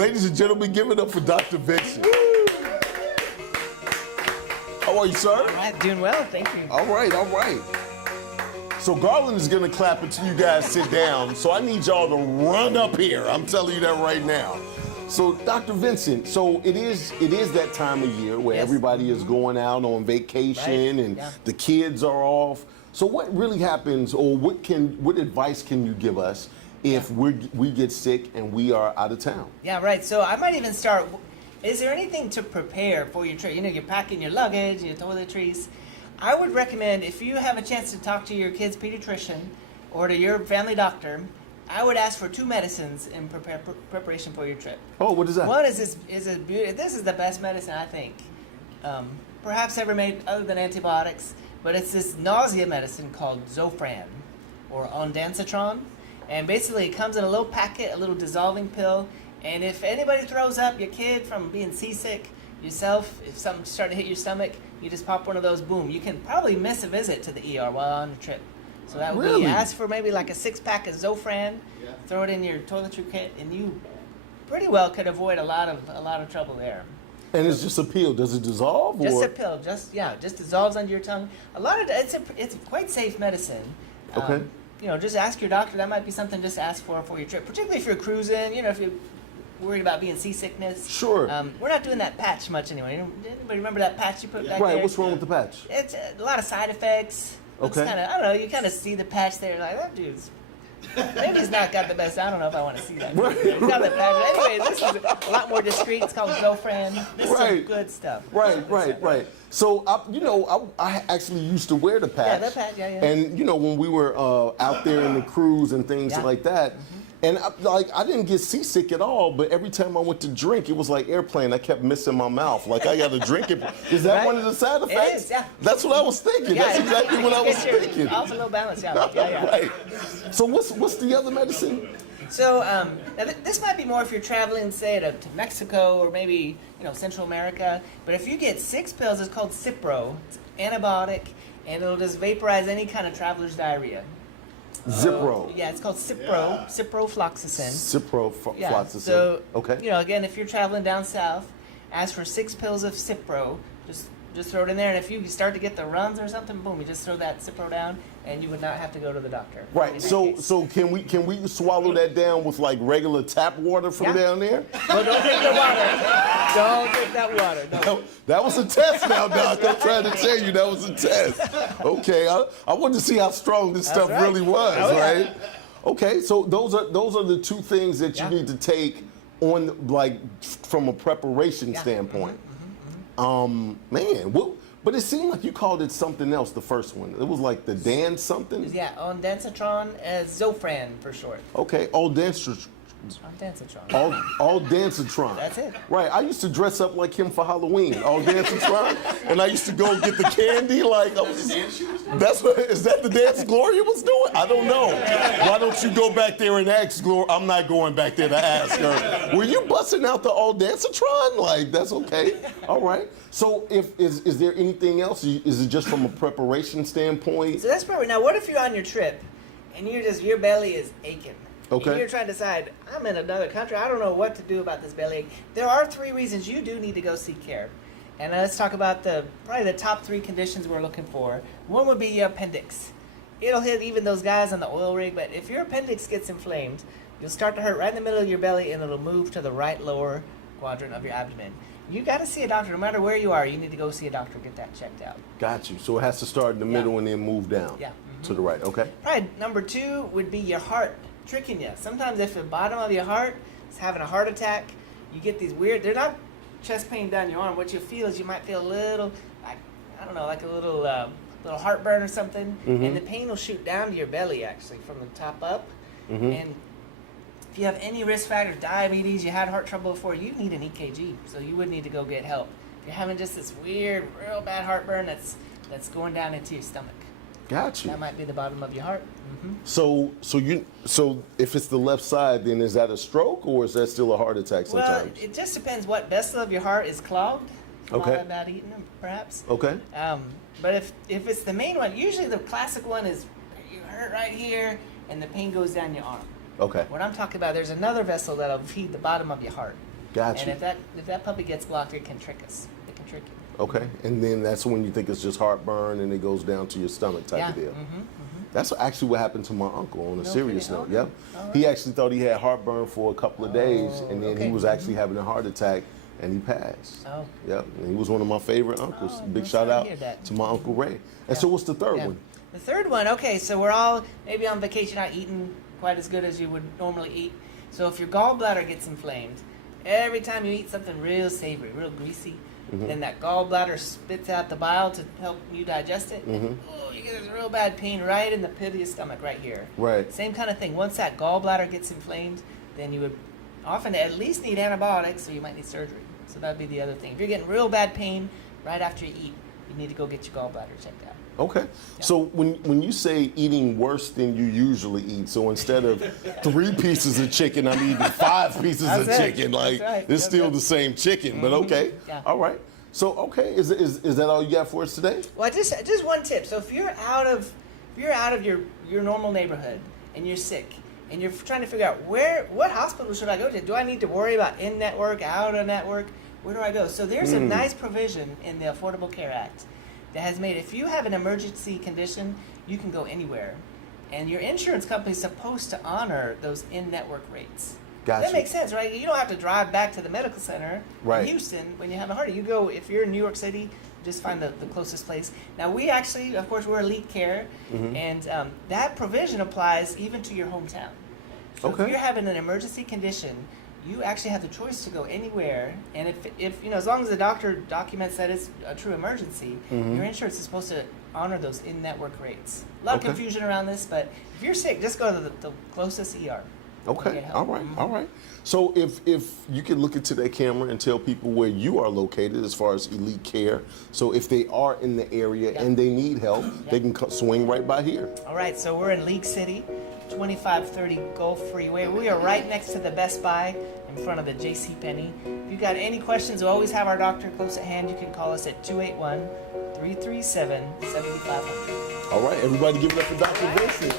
Ladies and gentlemen, give it up for Dr. Vincent. How are you, sir? All right, doing well, thank you. All right, all right. So Garland is going to clap until you guys sit down. So I need y'all to run up here. I'm telling you that right now. So Dr. Vincent, so it is that time of year where everybody is going out on vacation and the kids are off. So what really happens, or what advice can you give us if we get sick and we are out of town? Yeah, right. So I might even start. Is there anything to prepare for your trip? You know, you're packing your luggage, your toiletries. I would recommend, if you have a chance to talk to your kid's pediatrician or to your family doctor, I would ask for 2 medicines in preparation for your trip. Oh, what is that? One is this is the best medicine, I think, perhaps ever made other than antibiotics, but it's this nausea medicine called Zofran or ondansetron. And basically it comes in a little packet, a little dissolving pill. And if anybody throws up, your kid from being seasick, yourself, if something's starting to hit your stomach, you just pop one of those, boom. You can probably miss a visit to the ER while on the trip. So that would be, ask for maybe like a 6-pack of Zofran, throw it in your toiletry kit, and you pretty well could avoid a lot of trouble there. And it's just a pill. Does it dissolve? Just or? a pill. Just dissolves under your tongue. A lot of it's quite safe medicine. Okay. You know, just ask your doctor. That might be something just to ask for your trip, particularly if you're cruising. You know, if you're worried about being seasickness. Sure. We're not doing that patch much anyway. Anybody remember that patch you put back there? Right. What's wrong with the patch? It's a lot of side effects. It's Okay. I don't know. You kind of see the patch there, like that dude's. Maybe he's not got the best. I don't know if I want to see that. Right. He's got the patch. Anyway, this is a lot more discreet. It's called Zofran. This is some good stuff. Right. So, I actually used to wear the patch. Yeah, the patch, yeah. And, when we were out there in the cruise and things like that, and I didn't get seasick at all, but every time I went to drink, it was like airplane. I kept missing my mouth. Like, I got to drink it. Is that one of the side effects? It is, yeah. That's what I was thinking. That's exactly what I was thinking. Off a little balance, yeah. Right. So what's the other medicine? So now this might be more if you're traveling, say, to Mexico or maybe Central America. But if you get 6 pills, it's called Cipro. It's antibiotic, and it'll just vaporize any kind of traveler's diarrhea. Zipro. Yeah, it's called Cipro. Ciprofloxacin. Ciprofloxacin. Yeah. So okay. Again, if you're traveling down south, ask for 6 pills of Cipro. Just throw it in there, and if you start to get the runs or something, boom, you just throw that Cipro down, and you would not have to go to the doctor. Right. So can we swallow that down with like regular tap water from down there? Well, don't drink the water. Don't drink that water. No. That was a test now, Doc. I'm trying to tell you that was a test. Okay. I wanted to see how strong this stuff really was, right? Okay. So those are the 2 things that you need to take on, like, from a preparation standpoint. But it seemed like you called it something else, the first one. It was like the dance something? Yeah, ondansetron, Zofran for short. Okay, ondansetron. Ondansetron. That's it. Right, I used to dress up like him for Halloween, ondansetron, and I used to go get the candy like I was. Is that the dance Gloria was doing? I don't know. Why don't you go back there and ask Gloria? I'm not going back there to ask her. Were you busting out the ondansetron? Like, that's okay. All right. So is there anything else? Is it just from a preparation standpoint? So that's probably, now what if you're on your trip and your belly is aching? Okay. And you're trying to decide, I'm in another country, I don't know what to do about this bellyache. There are 3 reasons you do need to go seek care. And let's talk about probably the top 3 conditions we're looking for. One would be your appendix. It'll hit even those guys on the oil rig, but if your appendix gets inflamed, you'll start to hurt right in the middle of your belly, and it'll move to the right lower quadrant of your abdomen. You got to see a doctor. No matter where you are, you need to go see a doctor, get that checked out. Got you. So it has to start in the middle and then move down to the right. Okay. Probably number 2 would be your heart tricking you. Sometimes if the bottom of your heart is having a heart attack, you get these weird, they're not chest pain down your arm. What you feel is you might feel a little, like a little heartburn or something, and the pain will shoot down to your belly actually from the top up. And if you have any risk factors, diabetes, you had heart trouble before, you need an EKG, so you would need to go get help. If you're having just this weird, real bad heartburn that's going down into your stomach. Got you. That might be the bottom of your heart. So if it's the left side, then is that a stroke or is that still a heart attack sometimes? Well, it just depends what vessel of your heart is clogged. Okay. All about eating them, perhaps. Okay. But if it's the main one, usually the classic one is you hurt right here and the pain goes down your arm. Okay. What I'm talking about, there's another vessel that'll feed the bottom of your heart. Gotcha. And if that puppy gets blocked, it can trick us. It can trick you. Okay, and then that's when you think it's just heartburn and it goes down to your stomach type of deal. That's actually what happened to my uncle on a serious kidding. note. Okay. Yep. All He actually thought he had heartburn for a couple of days, and then okay. he was actually having a heart attack, and he passed. Oh. Yep. And he was one of my favorite uncles. Oh, Big I'm shout sorry to out hear that. to my Uncle Ray. And so what's the third Yeah. one? The third one, okay, so we're all maybe on vacation, not eating quite as good as you would normally eat. So if your gallbladder gets inflamed, every time you eat something real savory, real greasy, then that gallbladder spits out the bile to help you digest it. And, you get this real bad pain right in the pit of your stomach right here. Right. Same kind of thing. Once that gallbladder gets inflamed, then you would often at least need antibiotics, or you might need surgery. So that'd be the other thing. If you're getting real bad pain right after you eat, you need to go get your gallbladder checked out. Okay. So when you say eating worse than you usually eat, so instead of 3 pieces of chicken, I'm eating 5 pieces That's of it. chicken. Like That's right. it's That's still it. the same chicken, but okay. Yeah. All right. So okay, is that all you got for us today? Well, just one tip. So if you're out of your normal neighborhood and you're sick and you're trying to figure out what hospital should I go to? Do I need to worry about in-network, out-of-network? Where do I go? So there's a nice provision in the Affordable Care Act that has made if you have an emergency condition, you can go anywhere. And your insurance company is supposed to honor those in-network rates. Gotcha. That makes sense, right? You don't have to drive back to the medical center Right. in Houston when you have a heart attack. You go, if you're in New York City, just find the closest place. Now, we actually, of course, we're Elite Care, and that provision applies even to your hometown. So Okay. if you're having an emergency condition, you actually have the choice to go anywhere. And if as long as the doctor documents that it's a true emergency, your insurance is supposed to honor those in-network rates. A lot of Okay. confusion around this, but if you're sick, just go to the closest ER. Okay. Get help. All right. All right. So if you can look into that camera and tell people where you are located as far as Elite Care, so if they are in the area and they need help, they can swing right by here. All right, so we're in League City, 2530 Gulf Freeway. We are right next to the Best Buy in front of the JCPenney. If you've got any questions, we always have our doctor close at hand. You can call us at 281-337-7500. All right. Everybody give it up for Dr. Vincent.